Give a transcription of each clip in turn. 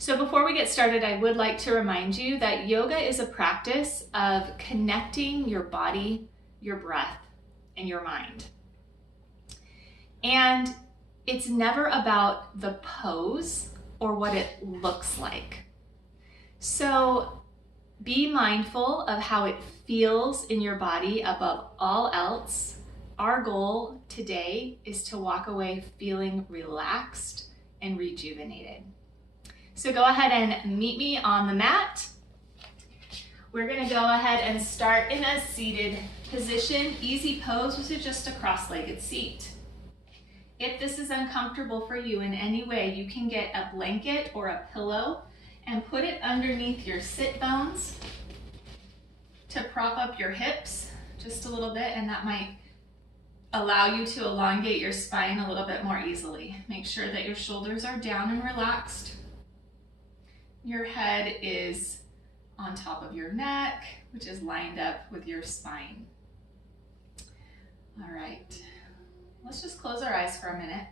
So before we get started, I would like to remind you that yoga is a practice of connecting your body, your breath, and your mind. And it's never about the pose or what it looks like. So be mindful of how it feels in your body above all else. Our goal today is to walk away feeling relaxed and rejuvenated. So go ahead and meet me on the mat. We're going to go ahead and start in a seated position. Easy pose, which is just a cross-legged seat. If this is uncomfortable for you in any way, you can get a blanket or a pillow and put it underneath your sit bones to prop up your hips just a little bit, and that might allow you to elongate your spine a little bit more easily. Make sure that your shoulders are down and relaxed. Your head is on top of your neck, which is lined up with your spine. All right, let's just close our eyes for a minute.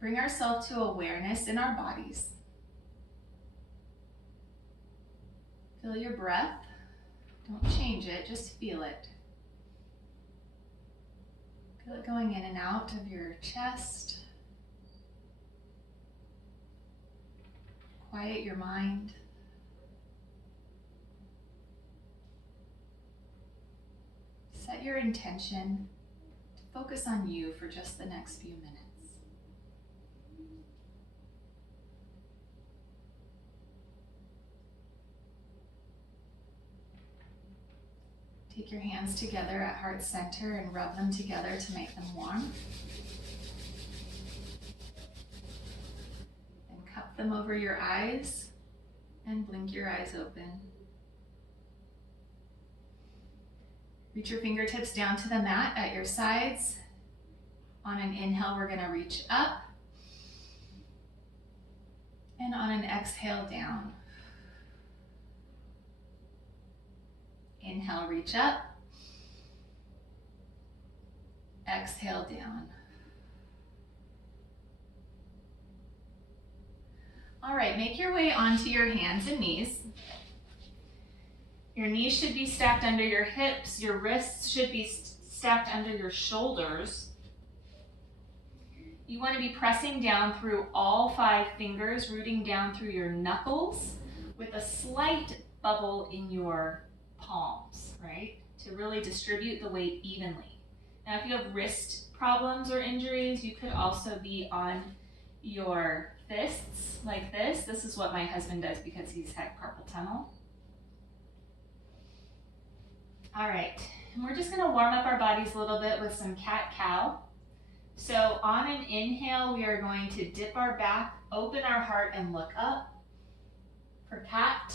Bring ourselves to awareness in our bodies. Feel your breath. Don't change it, just feel it. Feel it going in and out of your chest. Quiet your mind. Set your intention to focus on you for just the next few minutes. Take your hands together at heart center and rub them together to make them warm. Cup them over your eyes and blink your eyes open. Reach your fingertips down to the mat at your sides. On an inhale, we're going to reach up. And on an exhale, down. Inhale, reach up. Exhale, down. All right, make your way onto your hands and knees. Your knees should be stacked under your hips. Your wrists should be stacked under your shoulders. You want to be pressing down through all 5 fingers, rooting down through your knuckles with a slight bubble in your palms, right? To really distribute the weight evenly. Now, if you have wrist problems or injuries, you could also be on your fists like this. This is what my husband does because he's had carpal tunnel. All right, and we're just going to warm up our bodies a little bit with some cat-cow. So on an inhale, we are going to dip our back, open our heart, and look up for cat.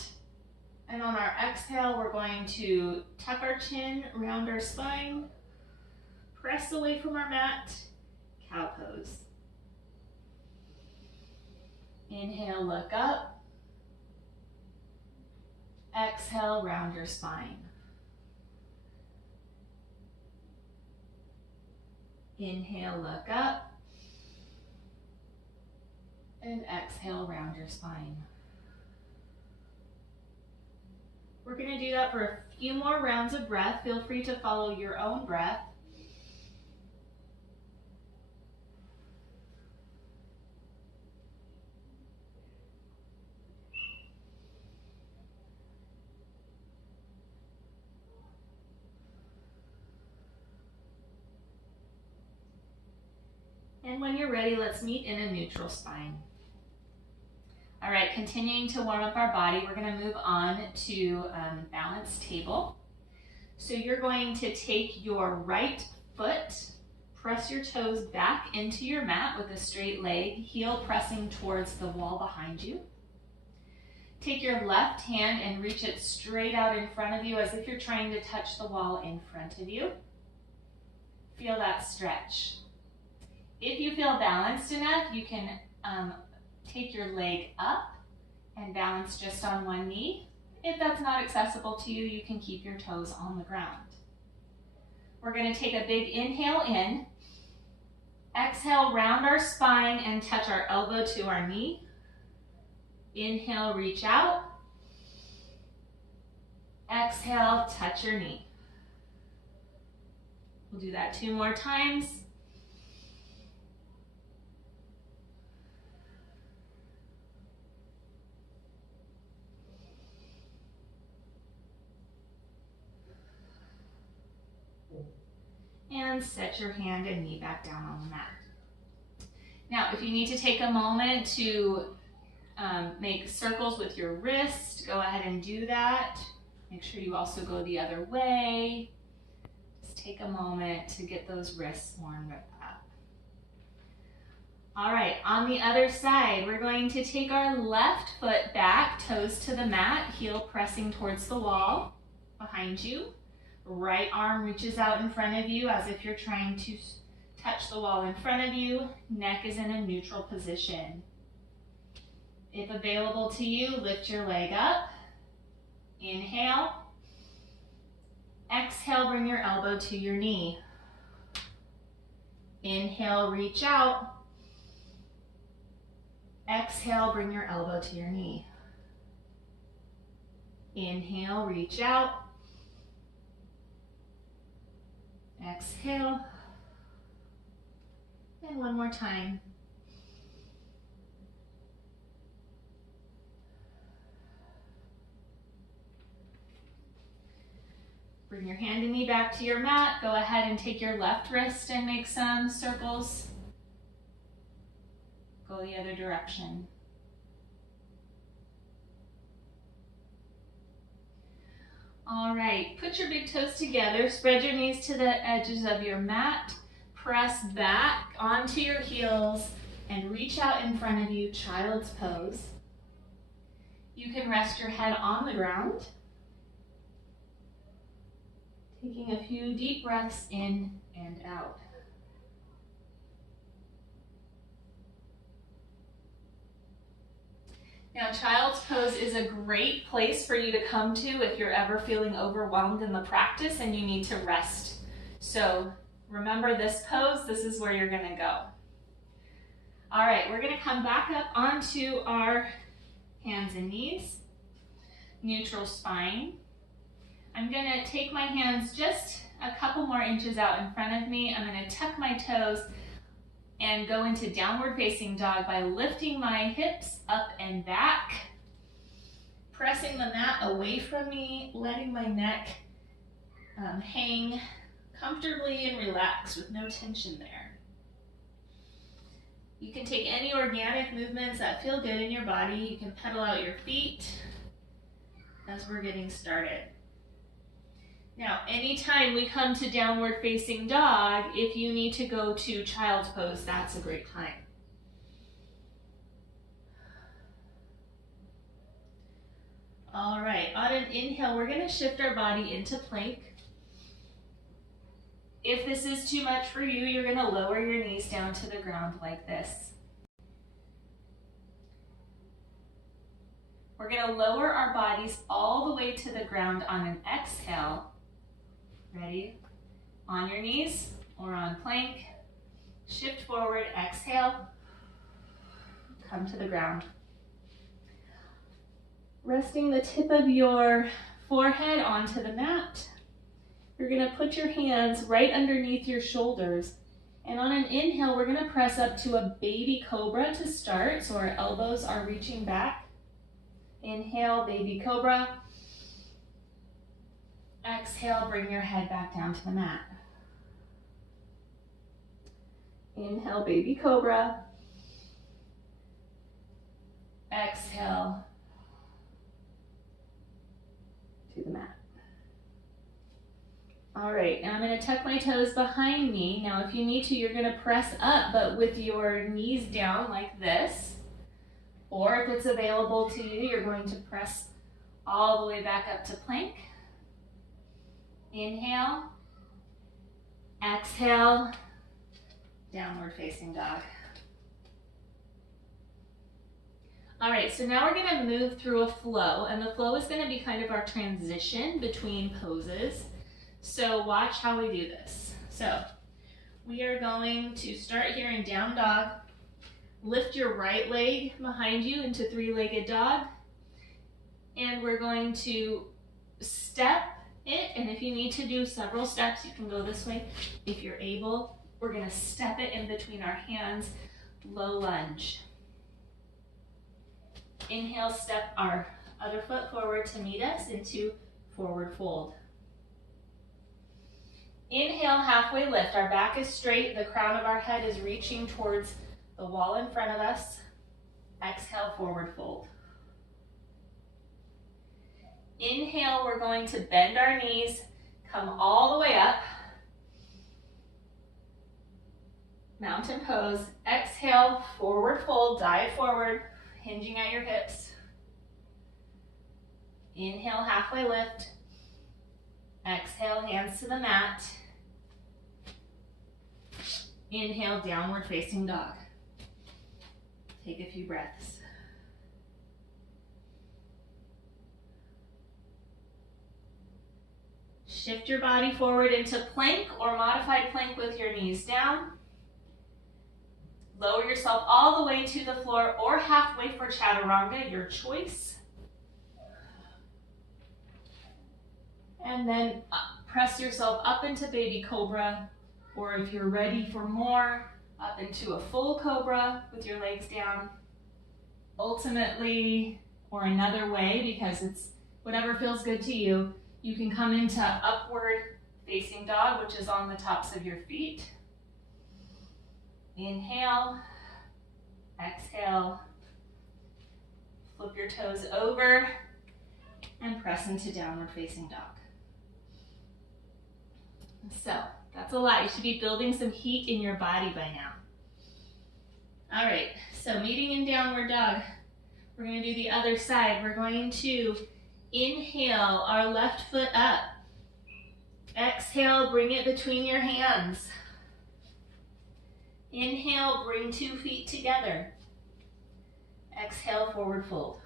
And on our exhale, we're going to tuck our chin, round our spine, press away from our mat, cow pose. Inhale, look up. Exhale, round your spine. Inhale, look up. And exhale, round your spine. We're going to do that for a few more rounds of breath. Feel free to follow your own breath. And when you're ready, let's meet in a neutral spine. All right, continuing to warm up our body, we're going to move on to balanced table. So you're going to take your right foot, press your toes back into your mat with a straight leg, heel pressing towards the wall behind you. Take your left hand and reach it straight out in front of you as if you're trying to touch the wall in front of you. Feel that stretch. If you feel balanced enough, you can take your leg up and balance just on one knee. If that's not accessible to you, you can keep your toes on the ground. We're going to take a big inhale in. Exhale, round our spine and touch our elbow to our knee. Inhale, reach out. Exhale, touch your knee. We'll do that 2 more times. And set your hand and knee back down on the mat. Now, if you need to take a moment to make circles with your wrist, go ahead and do that. Make sure you also go the other way. Just take a moment to get those wrists warmed up. All right, on the other side, we're going to take our left foot back, toes to the mat, heel pressing towards the wall behind you. Right arm reaches out in front of you as if you're trying to touch the wall in front of you. Neck is in a neutral position. If available to you, lift your leg up. Inhale. Exhale, bring your elbow to your knee. Inhale, reach out. Exhale, bring your elbow to your knee. Inhale, reach out. Exhale. And one more time. Bring your hand and knee back to your mat. Go ahead and take your left wrist and make some circles. Go the other direction. All right, put your big toes together, spread your knees to the edges of your mat, press back onto your heels, and reach out in front of you, child's pose. You can rest your head on the ground, taking a few deep breaths in and out. Now, child's pose is a great place for you to come to if you're ever feeling overwhelmed in the practice and you need to rest. So remember this pose, this is where you're gonna go. All right, we're gonna come back up onto our hands and knees, neutral spine. I'm gonna take my hands just a couple more inches out in front of me. I'm gonna tuck my toes and go into downward facing dog by lifting my hips up and back, pressing the mat away from me, letting my neck hang comfortably and relax with no tension there. You can take any organic movements that feel good in your body. You can pedal out your feet as we're getting started. Now, anytime we come to downward facing dog, if you need to go to child's pose, that's a great time. All right, on an inhale, we're gonna shift our body into plank. If this is too much for you, you're gonna lower your knees down to the ground like this. We're gonna lower our bodies all the way to the ground on an exhale. Ready? On your knees or on plank. Shift forward, exhale. Come to the ground. Resting the tip of your forehead onto the mat. You're gonna put your hands right underneath your shoulders. And on an inhale, we're gonna press up to a baby cobra to start. So our elbows are reaching back. Inhale, baby cobra. Exhale, bring your head back down to the mat. Inhale, baby cobra. Exhale to the mat. All right, now I'm gonna tuck my toes behind me. Now if you need to, you're gonna press up, but with your knees down like this. Or if it's available to you, you're going to press all the way back up to plank. Inhale, exhale, downward facing dog. All right, so now we're gonna move through a flow, and the flow is gonna be kind of our transition between poses. So watch how we do this. So we are going to start here in down dog. Lift your right leg behind you into three-legged dog. And we're going to step it, and if you need to do several steps, you can go this way if you're able. We're going to step it in between our hands, low lunge. Inhale, step our other foot forward to meet us into forward fold. Inhale, halfway lift. Our back is straight, the crown of our head is reaching towards the wall in front of us. Exhale, forward fold. Inhale, we're going to bend our knees, come all the way up. Mountain pose. Exhale, forward fold, dive forward, hinging at your hips. Inhale, halfway lift. Exhale, hands to the mat. Inhale, downward facing dog. Take a few breaths. Shift your body forward into plank or modified plank with your knees down. Lower yourself all the way to the floor or halfway for chaturanga, your choice. And then press yourself up into baby cobra, or if you're ready for more, up into a full cobra with your legs down. Ultimately, or another way, because it's whatever feels good to you, you can come into upward facing dog, which is on the tops of your feet. Inhale, exhale, flip your toes over and press into downward facing dog. So that's a lot. You should be building some heat in your body by now. All right, so meeting in downward dog. We're going to do the other side. We're going to inhale our left foot up. Exhale, bring it between your hands. Inhale, bring 2 feet together. Exhale, forward fold.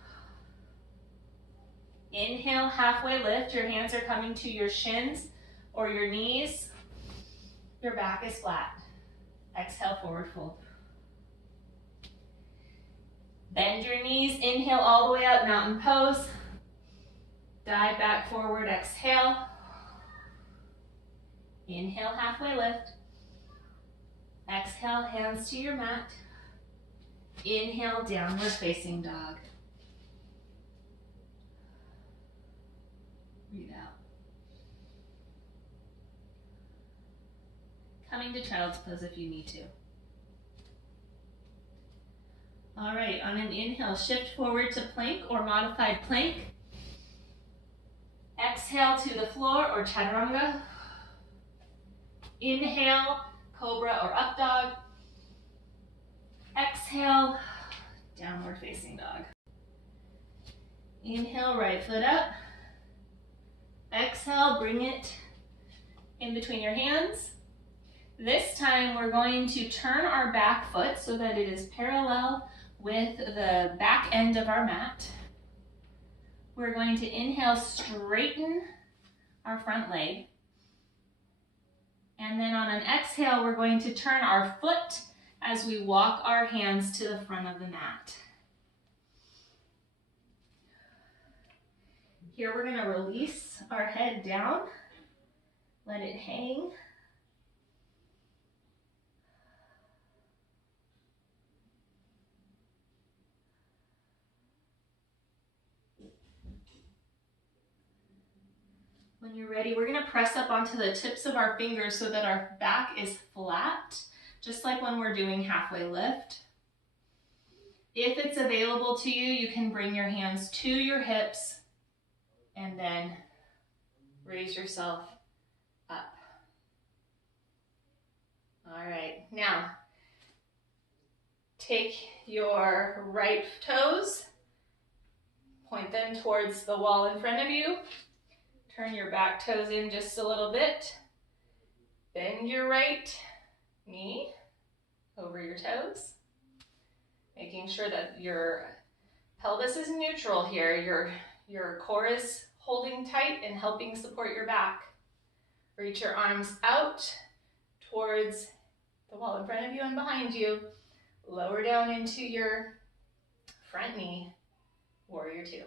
Inhale, halfway lift. Your hands are coming to your shins or your knees. Your back is flat. Exhale, forward fold. Bend your knees. Inhale all the way up, mountain pose. Dive back forward, exhale. Inhale, halfway lift. Exhale, hands to your mat. Inhale, downward facing dog. Breathe out. Coming to child's pose if you need to. All right, on an inhale, shift forward to plank or modified plank. Exhale to the floor or chaturanga. Inhale, cobra or up dog. Exhale, downward facing dog. Inhale, right foot up. Exhale, bring it in between your hands. This time we're going to turn our back foot so that it is parallel with the back end of our mat. We're going to inhale, straighten our front leg. And then on an exhale, we're going to turn our foot as we walk our hands to the front of the mat. Here we're going to release our head down, let it hang. When you're ready, we're going to press up onto the tips of our fingers so that our back is flat, just like when we're doing halfway lift. If it's available to you, you can bring your hands to your hips and then raise yourself up. All right, now take your right toes, point them towards the wall in front of you. Turn your back toes in just a little bit. Bend your right knee over your toes, making sure that your pelvis is neutral here. Your core is holding tight and helping support your back. Reach your arms out towards the wall in front of you and behind you. Lower down into your front knee, warrior two.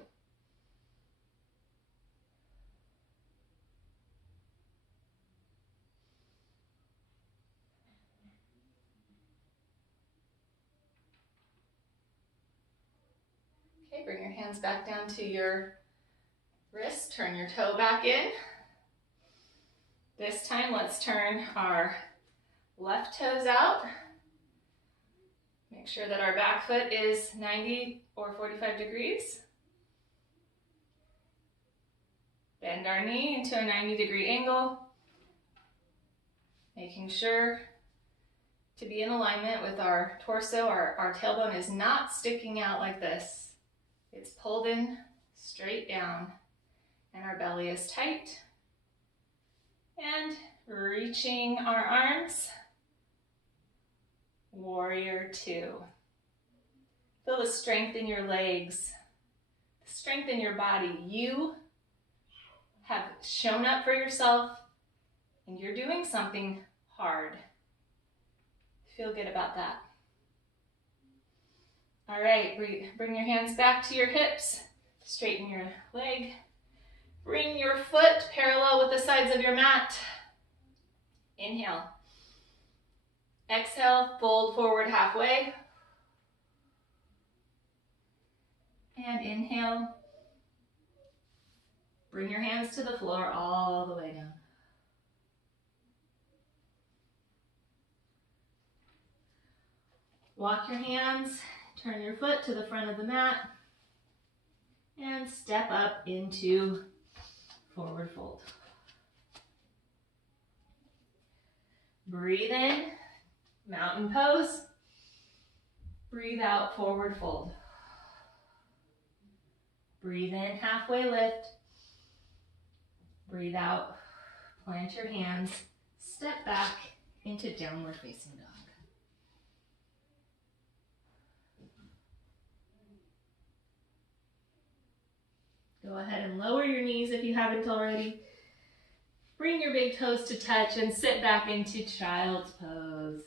Okay, bring your hands back down to your wrist, turn your toe back in. This time, let's turn our left toes out. Make sure that our back foot is 90 or 45 degrees. Bend our knee into a 90-degree angle, making sure to be in alignment with our torso. Our tailbone is not sticking out like this. It's pulled in straight down, and our belly is tight. And reaching our arms, warrior two. Feel the strength in your legs, the strength in your body. You have shown up for yourself, and you're doing something hard. Feel good about that. All right, bring your hands back to your hips, straighten your leg. Bring your foot parallel with the sides of your mat. Inhale. Exhale, fold forward halfway. And inhale. Bring your hands to the floor all the way down. Walk your hands, turn your foot to the front of the mat, and step up into forward fold. Breathe in, mountain pose. Breathe out, forward fold. Breathe in, halfway lift. Breathe out, plant your hands, step back into downward facing dog. Go ahead and lower your knees if you haven't already. Bring your big toes to touch and sit back into child's pose.